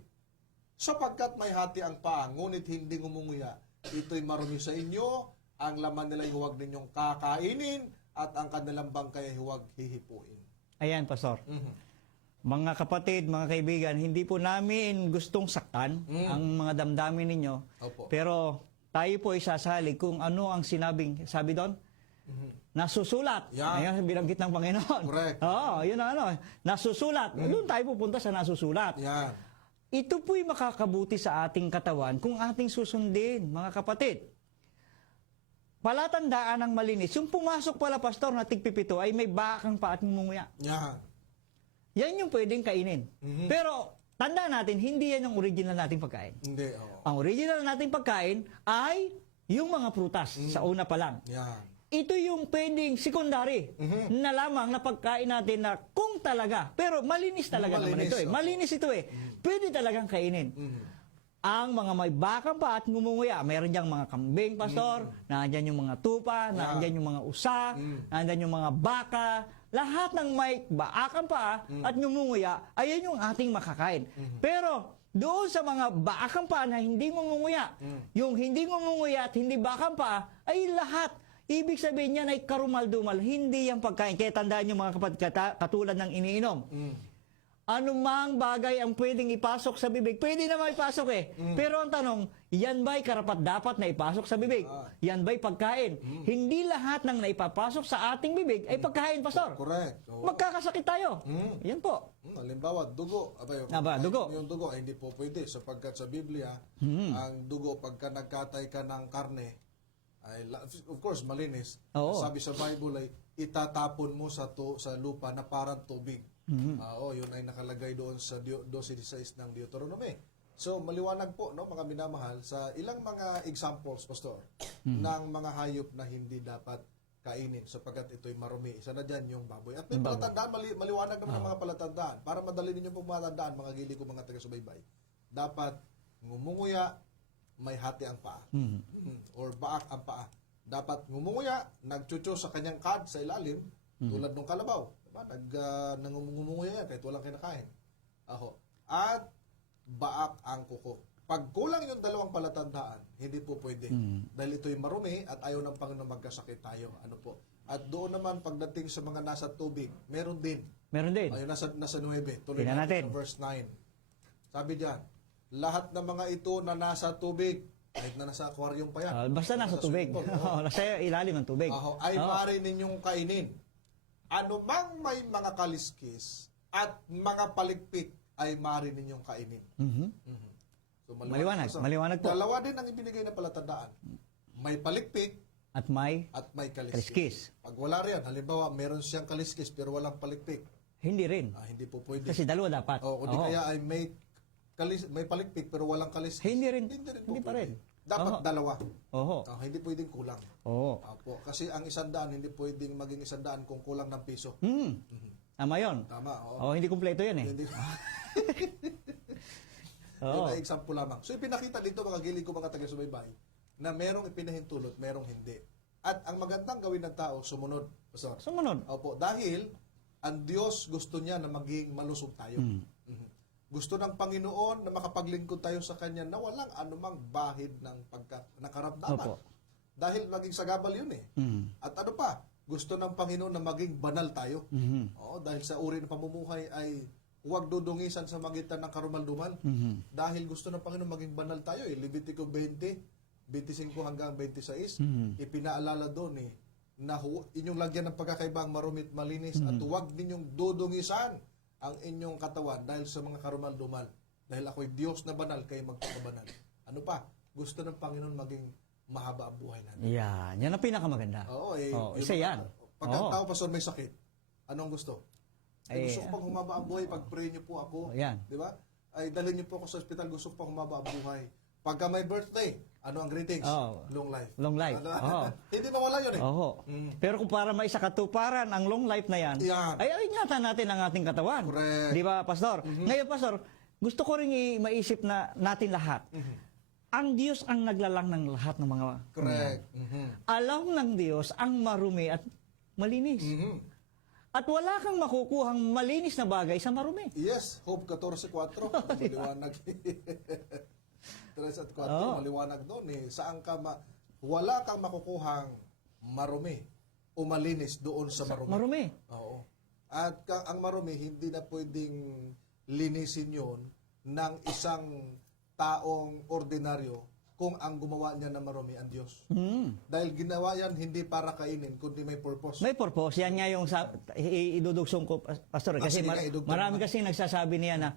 sapagkat may hati ang paa, ngunit hindi ngumunguya, ito'y marumi sa inyo, ang laman nila'y huwag ninyong kakainin, at ang kanilang bangkay ay huwag hihipuin. Ayan, Pastor. Mga kapatid, mga kaibigan, hindi po namin gustong saktan ang mga damdamin ninyo. Opo. Pero tayo po isasalig kung ano ang sabi doon? Nasusulat. Yeah. Ayan, binanggit ng Panginoon. Correct. Oo, yun ang nasusulat. Doon tayo pupunta sa nasusulat. Yan. Ito po'y makakabuti sa ating katawan kung ating susundin, mga kapatid. Palatandaan ng malinis. Yung pumasok pala, Pastor, na tigpipito ay may bakang pa at ngumunguya. Yan. Yan yung pwedeng kainin. Pero, tandaan natin, hindi yan yung original nating pagkain. Hindi, oo. Ang original nating pagkain ay yung mga prutas sa una pa lang. Yan. Ito yung pwedeng secondary na lamang na pagkain natin na kung talaga, pero malinis talaga naman ito eh. oo. Malinis ito eh. Pwede talagang kainin. Ang mga may bakang pa at ngumunguya, mayroon diyang mga kambing, Pastor, nandiyan yung mga tupa, nandiyan yung mga usa, nandiyan yung mga baka, lahat ng may bakang pa at ngumunguya, ayan yung ating makakain. Pero doon sa mga bakang pa na hindi ngumunguya, yung hindi ngumunguya at hindi bakang pa, ay lahat. Ibig sabihin niyan ay karumal-dumal, hindi yung pagkain. Kaya tandaan nyo mga kapatid, katulad ng iniinom. Anumang bagay ang pwedeng ipasok sa bibig, pwede naman ipasok eh. Pero ang tanong, yan ba'y karapat-dapat na ipasok sa bibig? Yan ba'y pagkain? Hindi lahat ng naipapasok sa ating bibig ay pagkain, Pastor. Correct. Oo. Magkakasakit tayo. Yan po. Halimbawa, dugo. Dugo. Yung dugo ay hindi po pwede sapagkat sa Biblia, ang dugo pagka nagkatay ka ng karne, ay, of course, malinis. Oo. Sabi sa Bible ay itatapon mo sa lupa na parang tubig. Yun ay nakalagay doon sa 12:16 ng Deuteronomy. So, maliwanag po, no, mga minamahal, sa ilang mga examples, Pastor, ng mga hayop na hindi dapat kainin sapagkat ito'y marumi. Isa na dyan yung baboy. At may palatandaan, maliwanag naman ang mga palatandaan. Para madali ninyo pong matandaan, mga gili ko, mga taga-subaybay. Dapat ngumunguya, may hati ang paa. Or baak ang paa. Dapat ngumunguya, nagchucho sa kanyang card sa ilalim, tulad ng kalabaw. Diba? Nangumunguya yan kahit walang kinakain. At baak ang kuko. Pag kulang yung dalawang palatandaan, hindi po pwede. Dahil ito'y marumi at ayaw ng Panginoon magkasakit tayo. Ano po? At doon naman pagdating sa mga nasa tubig, meron din. Meron din. Ayun, nasa 9. Tuloy Tingnan natin natin. sa verse 9. Sabi diyan, lahat ng mga ito na nasa tubig, kahit na nasa aquarium pa yan. Basta nasa tubig. swimming pool, Nasa ilalim ng tubig. ay maaari ninyong kainin. Ano mang may mga kaliskis at mga palikpik ay maaari ninyong kainin. So, Maliwanag. So, Maliwanag po. dalawa din ang ibinigay na palatandaan. May palikpik At may at may kaliskis. kaliskis. Pag wala riyan, halimbawa meron siyang kaliskis pero walang palikpik, Hindi rin. hindi po pwede. Kasi dalawa dapat. Kundi kaya ay may palikpik pero walang kaliskis. Hindi rin. po Hindi pa pwede. rin. Dapat dalawa. Oho. Hindi pwedeng kulang. Oo. Opo. Kasi ang 100 hindi pwedeng maging 100 kung kulang ng piso. Tama yun. Tama. Hindi kumpleto yan eh. Hindi. Oo. Yun ay example lamang. So ipinakita dito mga gilig ko mga taga-subaybay na merong ipinahintulot, merong hindi. At ang magandang gawin ng tao, sumunod. Pastor. Sumunod. Opo. Dahil ang Diyos gusto niya na maging malusog tayo. Gusto ng Panginoon na makapaglingkod tayo sa Kanya na walang anumang bahid ng karamdaman. Opo. Dahil maging sagabal yun eh. At ano pa? Gusto ng Panginoon na maging banal tayo. Dahil sa uri ng pamumuhay ay huwag dudungisan sa magitan ng karumaldumal. Dahil gusto ng Panginoon maging banal tayo eh. Levitico 20, 25 hanggang 26, ipinaalala doon eh, na inyong lagyan ng pagkakaibang marumit malinis at huwag ninyong dudungisan ang inyong katawan dahil sa mga karumal-dumal. Dahil ako'y Diyos na banal, kayo magpakabanal. Ano pa? Gusto ng Panginoon maging mahaba ang buhay natin. Yan ang pinakamaganda. Isa yan. Pag ang tao, Pastor, may sakit, anong gusto? Gusto ko pang humaba ang buhay, pag-pray niyo po ako. Yan. Di ba? Ay, dalhin niyo po ako sa ospital, gusto ko pang humaba ang buhay. Pagka may birthday, ano ang greetings? Long life. Long life. Hindi mawala yun eh. Pero kung para maisakatuparan ang long life na yan, ay ingatan natin ang ating katawan. Correct. Di ba, Pastor? Ngayon, Pastor, gusto ko rin maisip na natin lahat. Ang Diyos ang naglalang ng lahat ng mga... Correct. Alam ng Diyos ang marumi at malinis. At wala kang makukuhang malinis na bagay sa marumi. Yes, Hope 14:4. Maliwanag. 3 at 4, maliwanag doon eh. Wala kang makukuhang marumi o malinis doon sa marumi. Marumi. Oo. At ang marumi, hindi na pwedeng linisin yun ng isang taong ordinaryo kung ang gumawa niya na marumi ang Diyos. Dahil ginawa yan hindi para kainin, kundi may purpose. May purpose. Yan nga yung idudugsong ko, Pastor. Kasi marami kasi nagsasabi niya na,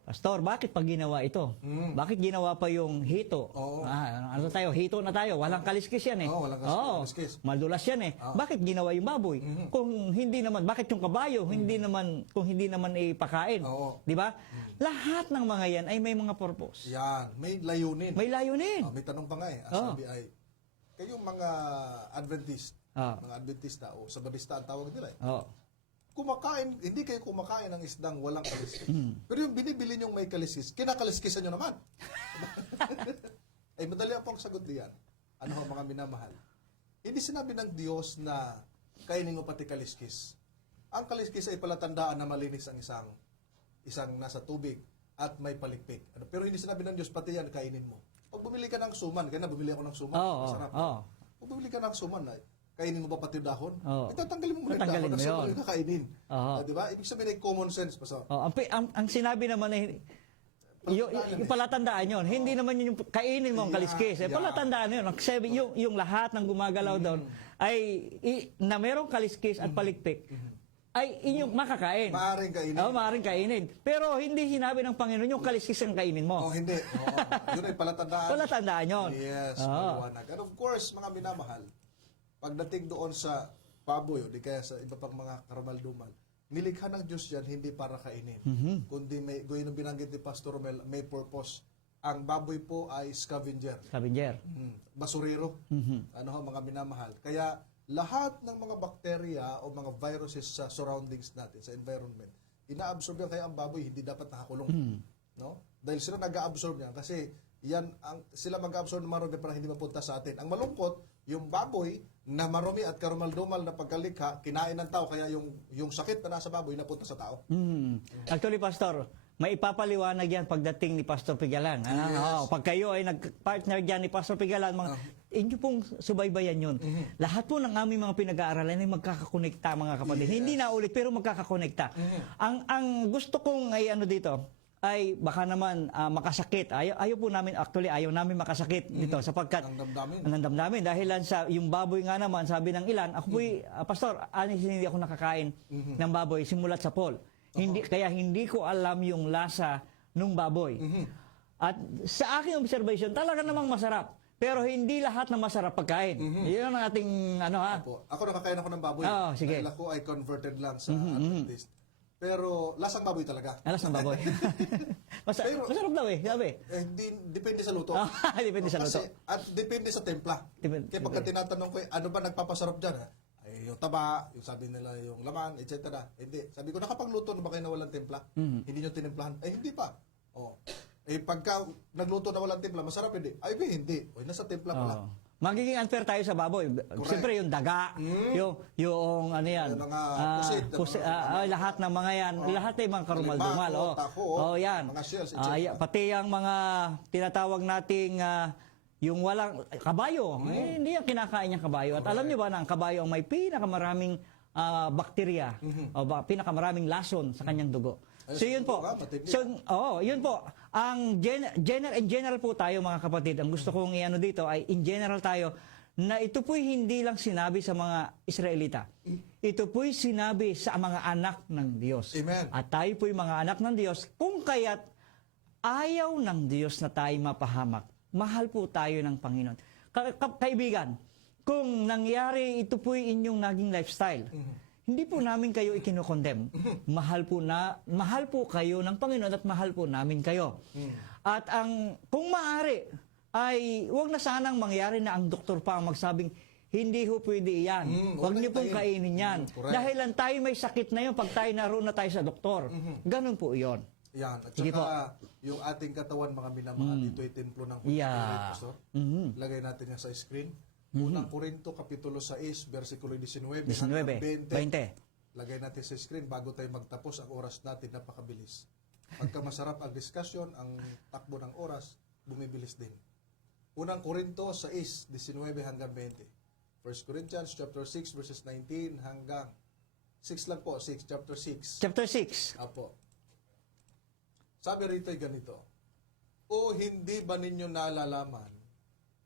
Pastor, bakit pag ginawa ito? Bakit ginawa pa yung hito? Ano tayo? Hito na tayo. Walang kaliskis yan eh. Walang kaliskis. Maldulas yan eh. Bakit ginawa yung baboy? Kung hindi naman, bakit yung kabayo? Kung hindi naman ipakain. Di ba? Lahat ng mga yan ay may mga purpose. Yan. May layunin. May layunin. May tanong pa nga eh. Sabi ay, kayong mga Adventist, mga Adventista o Sabadista ang tawag nila eh. Kumakain, hindi kayo kumakain ng isdang walang kaliskis. Pero yung binibili nyong may kaliskis, kinakaliskisan nyo naman. Ay, madali ang sagot diyan. Ano ho, mga minamahal? Hindi sinabi ng Diyos na kainin mo pati kaliskis. Ang kaliskis ay palatandaan na malinis ang isang nasa tubig at may palikpik. Pero hindi sinabi ng Diyos, pati yan kainin mo. Pag bumili ka ng suman, kaya na bumili ako ng suman, masarap. Pag bumili ka ng suman, kainin mo ba pati yung dahon? Oo. Itatanggalin mo muna yung Tatanggalin dahon. mo Nasa yun. yung kakainin. Oo. Di ba? Ibig sabihin ay common sense, Pastor. Oh, ang sinabi naman ay yung palatandaan yun. Hindi naman yun yung kainin mo ang kaliskis. Palatandaan yun. Yung lahat ng gumagalaw doon ay na merong kaliskis at palikpik ay inyong makakain. Maaring kainin. Oo, maaaring kainin. Pero hindi sinabi ng Panginoon yung kaliskis ang kainin mo. Oh, hindi. Oo. Yun ay palatandaan. Palatandaan yun. Yes, Oo. maliwanag. And of course, mga minamahal, pagdating doon sa baboy, o di kaya sa iba pang mga karamal-dumal, nilikha ng Diyos yan, hindi para kainin. Kundi may, gawin ang binanggit ni Pastor Romel, may purpose. Ang baboy po ay scavenger. Scavenger. Basurero. Ano ho, mga minamahal. Kaya lahat ng mga bakterya o mga viruses sa surroundings natin, sa environment, inaabsorb yan. Kaya ang baboy hindi dapat nakakulong. No? Dahil sila nag-absorb niya kasi yan sila mag-absorb ng marumi para hindi mapunta sa atin. Ang malungkot, yung baboy na marumi at karumal-dumal na pagkalikha, kinain ng tao, kaya yung sakit na nasa baboy napunta sa tao. Actually, Pastor, may ipapaliwanag yan pagdating ni Pastor Pigalan. Yes. Pag kayo ay nag-partner dyan ni Pastor Pigalan, inyo pong subaybayan yun. Lahat po ng aming mga pinag-aaralan ay magkakakonekta, mga kapatid. Yes. Hindi na ulit, pero magkakakonekta. Ang gusto kong ay ano dito, ay baka naman makasakit. Ayaw po namin, actually, ayaw namin makasakit dito sapagkat Ang damdamin. ang damdamin. Dahilan sa yung baboy nga naman, sabi ng ilan, ako po'y, Pastor, hindi ako nakakain ng baboy simulat sa Paul. Kaya hindi ko alam yung lasa ng baboy. At sa aking observation, talaga namang masarap. Pero hindi lahat na masarap pagkain. Yun ang ating, Ako nakakain ako ng baboy. Oo, sige. Dahil ako ay converted lang sa Adventist. Pero lasang baboy talaga. alas ng baboy. Masarap daw eh, sabi. Depende sa luto. Depende sa luto. At depende sa templa. Kaya pagka tinatanong ko, ano ba nagpapasarap dyan? Ay, yung taba, yung sabi nila yung laman, etc. Hindi. Sabi ko, nakapagluto na ba kayo na walang templa? Hindi nyo tinimplahan? Ay, hindi pa. Oh. Pagka nagluto na walang templa, masarap hindi? Ay, hindi. O, nasa templa pala. Magiging unfair tayo sa baboy. Siyempre yung daga, yung ano yan, Yung mga pusit, lahat ng mga yan, lahat ay mga karumal-dumal. Halimbawa, tako, Yan. mga shells, etc. Pati yung mga tinatawag nating yung walang kabayo, hindi yan kinakain yung kabayo. At alam niyo ba na ang kabayo ang may pinakamaraming bakterya o pinakamaraming lason sa kanyang dugo. So yun po. Yun po. Ang general po tayo mga kapatid, ang gusto kong iano dito ay in general tayo na ito po'y hindi lang sinabi sa mga Israelita. Ito po'y sinabi sa mga anak ng Diyos. Amen. At tayo po'y mga anak ng Diyos kung kaya't ayaw ng Diyos na tayo mapahamak. Mahal po tayo ng Panginoon. Kaibigan, kung nangyari ito po'y inyong naging lifestyle, hindi po namin kayo ikinokondem. Mahal po kayo ng Panginoon at mahal po namin kayo. At kung maaari, ay huwag na sanang mangyari na ang doktor pa ang magsabing, hindi ho pwede iyan. Huwag niyo pong kainin yan. Dahil lang tayo may sakit na yun pag tayo naroon na tayo sa doktor. Ganun po iyon. Yan. At Sige saka, yung ating katawan, mga minamahal, ito ay templo ng Holy Spirit, Pastor. Lagay natin yan sa screen. Unang Korinto, Kapitulo 6, versikulo 19 hanggang 20. Lagay natin sa screen bago tayo magtapos. Ang oras natin napakabilis. Pagka masarap ang discussion, ang takbo ng oras, bumibilis din. Unang Korinto 6, 19 hanggang 20. 1 Corinthians chapter 6, verses 19 hanggang 6 lang po, chapter 6. Chapter 6. Apo. Sabi rito ay ganito, o hindi ba ninyo nalalaman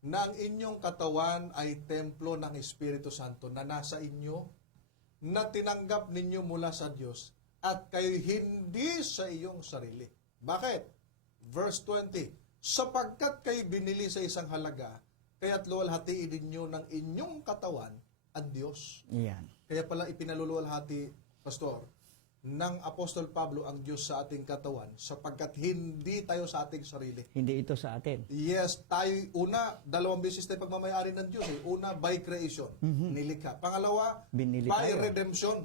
na ang inyong katawan ay templo ng Espiritu Santo na nasa inyo, na tinanggap ninyo mula sa Diyos, at kayo hindi sa iyong sarili. Bakit? Verse 20, sapagkat kayo binili sa isang halaga, kaya't luwalhatiin ninyo ng inyong katawan ang Diyos. Yan. Kaya pala ipinaluluwalhati, Pastor, ng Apostol Pablo ang Diyos sa ating katawan sapagkat hindi tayo sa ating sarili. Hindi ito sa atin. Yes, tayo, dalawang beses tayo pagmamayari ng Diyos. Una, by creation, nilikha. Pangalawa, Binili by tayo. redemption,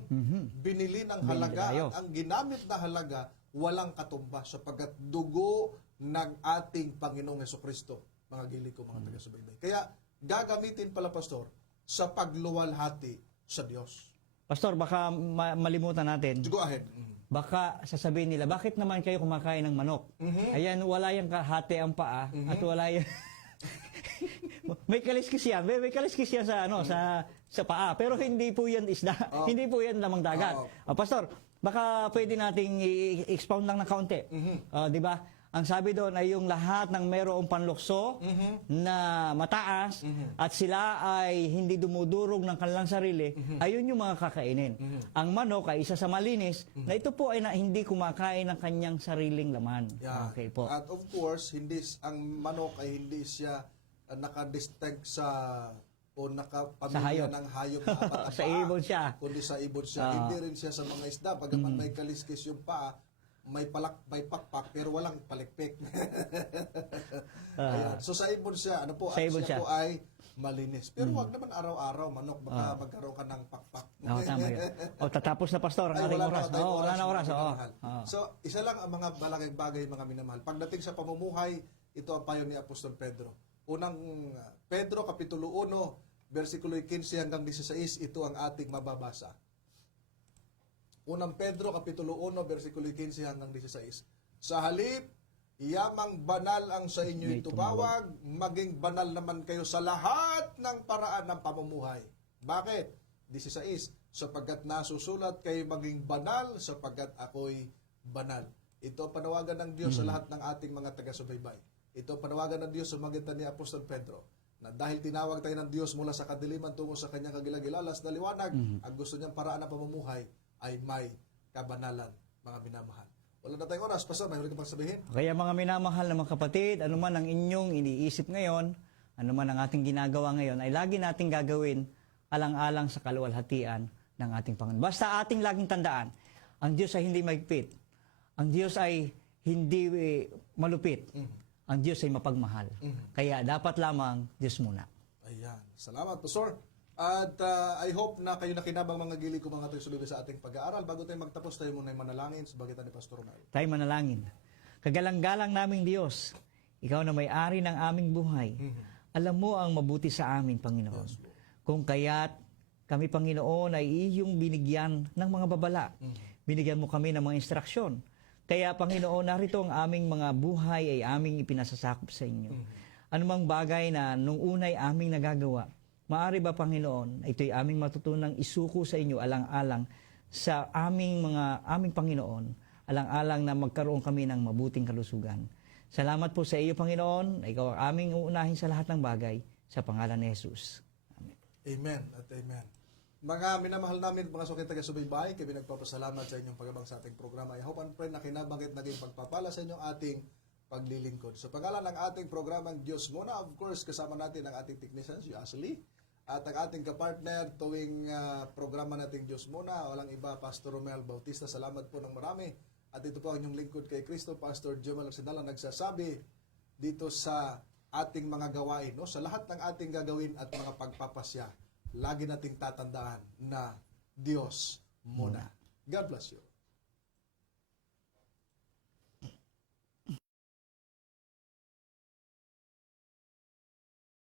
binili ng halaga. tayo. At ang ginamit na halaga, walang katumba sapagkat dugo ng ating Panginoong Hesukristo. Mga gili ko, mga taga-subaybay. Kaya, gagamitin pala, Pastor, sa pagluwalhati sa Diyos. Pastor, baka malimutan natin. Go ahead. Baka sasabihin nila, bakit naman kayo kumakain ng manok? Ayan, wala yung hati ang paa at wala yung may kaliskis yan. May kaliskis yan sa ano sa paa, pero hindi po yan isda. Hindi po yan lamang dagat. Pastor, baka pwede nating i-expound lang ng kaunti. Di ba? Ang sabi doon ay yung lahat ng mayroong panlukso na mataas at sila ay hindi dumudurog ng kanilang sarili, ayun yung mga kakainin. Ang manok ay isa sa malinis na ito po ay hindi kumakain ng kanyang sariling laman. Yeah. Okay po. At of course, ang manok ay hindi siya nakadistinct sa o nakapamilya hayop. ng hayop na apat na Sa paa, ibon siya. kundi sa ibon siya. Hindi rin siya sa mga isda. Pagkaman may kaliskis yung paa, may pakpak, pero walang palikpik. Ayan. So sa ibon siya, ano po, Sa ibon siya siya. po ay malinis. Pero wag naman araw-araw, manok, baka magkaroon ka ng pakpak. Tama yun. Tatapos na, Pastor, ang Ay, ating wala oras. na tayong Wala na oras. mga Oo. minamahal. So, isa lang ang mga malaking bagay, mga minamahal. Pagdating sa pamumuhay, ito ang payo ni Apostol Pedro. Unang Pedro, Kapitulo 1, versikulo 15 hanggang 16, ito ang ating mababasa. Unang Pedro, Kapitulo 1, versikulo 15 hanggang 16. Sa halip, yamang banal ang sa inyo'y tumawag, maging banal naman kayo sa lahat ng paraan ng pamumuhay. Bakit? 16. Sapagkat nasusulat kayo maging banal, sapagkat ako'y banal. Ito ang panawagan ng Diyos sa lahat ng ating mga taga-subaybay. Ito ang panawagan ng Diyos sa magitan ni Apostol Pedro, na dahil tinawag tayo ng Diyos mula sa kadiliman tungo sa kanyang kagilagilalas na liwanag, ang gusto niyang paraan ng pamumuhay ay may kabanalan, mga minamahal. Wala na tayong oras. Pastor, may huli ka pang sabihin? Kaya mga minamahal na mga kapatid, ano man ang inyong iniisip ngayon, ano man ang ating ginagawa ngayon, ay lagi nating gagawin alang-alang sa kaluwalhatian ng ating Panginoon. Basta ating laging tandaan, ang Diyos ay hindi mahigpit. Ang Diyos ay hindi malupit. Ang Diyos ay mapagmahal. Kaya dapat lamang Diyos muna. Ayan. Salamat, Pastor. At I hope na kayo nakinabang mga gili ko mga tayo sa ating pag-aaral. Bago tayo magtapos, tayo muna yung manalangin sa bagitan ni Pastor Romel. Tayo manalangin. Kagalang-galang naming Diyos, Ikaw na may-ari ng aming buhay. Alam mo ang mabuti sa amin, Panginoon. Kung kaya't kami, Panginoon, ay iyong binigyan ng mga babala. Binigyan mo kami ng mga instruksyon. Kaya, Panginoon, narito ang aming mga buhay ay aming ipinasasakop sa inyo. Anumang bagay na nung unay aming nagagawa, maaari ba, Panginoon, ito'y aming matutunang isuko sa inyo alang-alang sa aming Panginoon, alang-alang na magkaroon kami ng mabuting kalusugan. Salamat po sa iyo, Panginoon. Ikaw ang aming uunahin sa lahat ng bagay sa pangalan ni Jesus. Amen. Amen at amen. Mga minamahal namin, mga suking taga-subaybay, kami nagpapasalamat sa inyong pagabang sa ating programa. I hope and pray na kinabangit naging pagpapala sa inyong ating paglilingkod. Sa pangalan ng ating programang Diyos Muna, of course, kasama natin ang ating technician, si Ashley, at ang ating kapartner tuwing programa nating Diyos Muna, walang iba, Pastor Romel Bautista. Salamat po ng marami. At ito po ang inyong lingkod kay Kristo, Pastor Joel Occidala, nagsasabi dito sa ating mga gawain, no? Sa lahat ng ating gagawin at mga pagpapasya, lagi nating tatandaan na Diyos muna. God bless you.